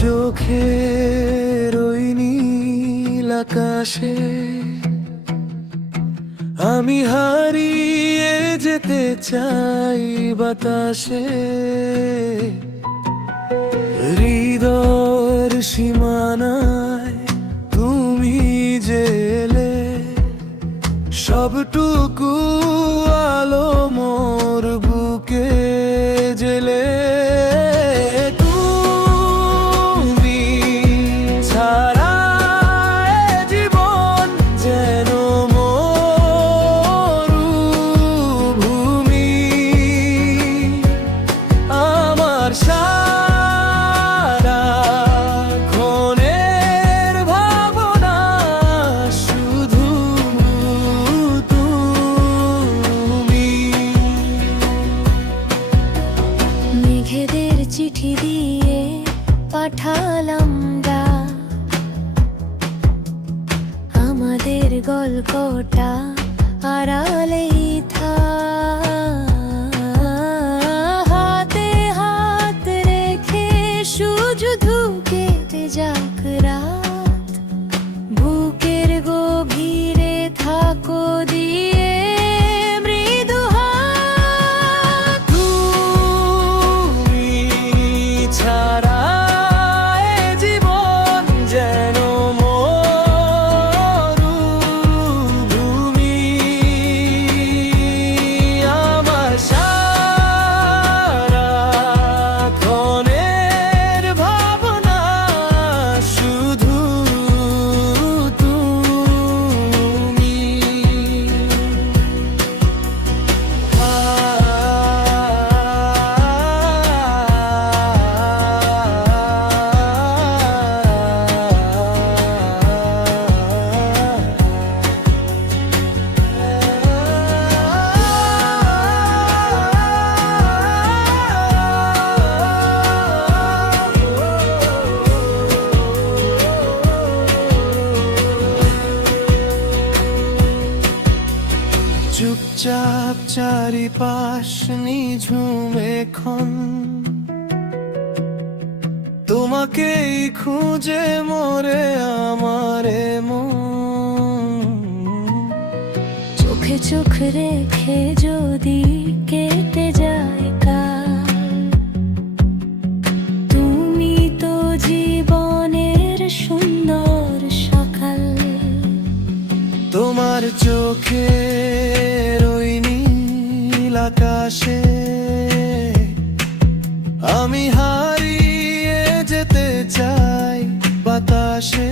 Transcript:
চোখের ওই নীল আকাশে আমি হারিয়ে যেতে চাই বাতাসে। হৃদয়ের সীমানায় তুমি জেলে, সবটুকু আলো মোর বুকে জেলে। তুমি ছাড়া এ জীবন যেন মরুভূমি। আমার সারাক্ষণের ভাবনা শুধু তুমি। মেঘেদের চিঠি দিয়ে পাঠালাম ডাক, আমাদের গল্পটা আড়ালেই থাক। হাতে হাত রেখে শুধু কেটে যাক রাত, বুকের গভীরে থাকো দিয়ে মৃদু হাত। তুমি ছাড়া এ জীবন যেন মরুভূমি। আমার সারাক্ষণের ভাবনা শুধু তুমি। চুপচাপ চারিপাশ নিঝুম এখন, তোমাকেই খুঁজে মরে আমারে মন। চোখে চোখ রেখে যদি কেটে যায় কাল, তুমি তো জীবনের সুন্দর সকাল। তোমার চোখের ওই নীল আকাশে আমি হারিয়ে যেতে চাই বাতাসে।